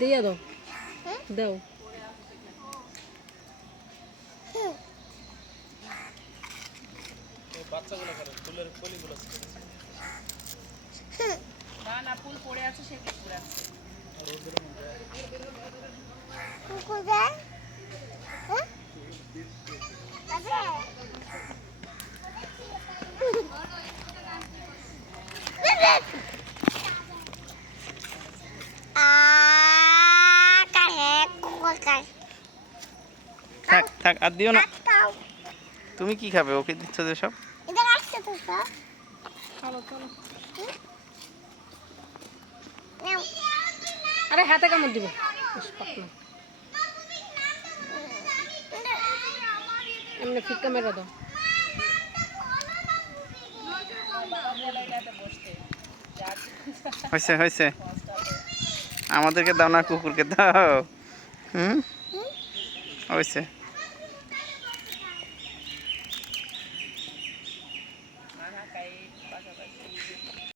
দিয়া দাও দাও বাচ্চাগুলো করে ফুলের কলিগুলো না না ফুল পড়ে আছে সেগুলো পুরাচ্ছে রোদের মধ্যে কোথায় হ্যাঁ থাক থাক আর দিও না। তুমি কি খাবে? ওকে দিচ্ছ যে সব। চলো চলো আরে হাতে কামড় দিব এমনি ফিক্কা মেরা দাও হয়েছে হয়েছে, আমাদেরকে দাও না, কুকুরকে দাও। হুম হয়েছে।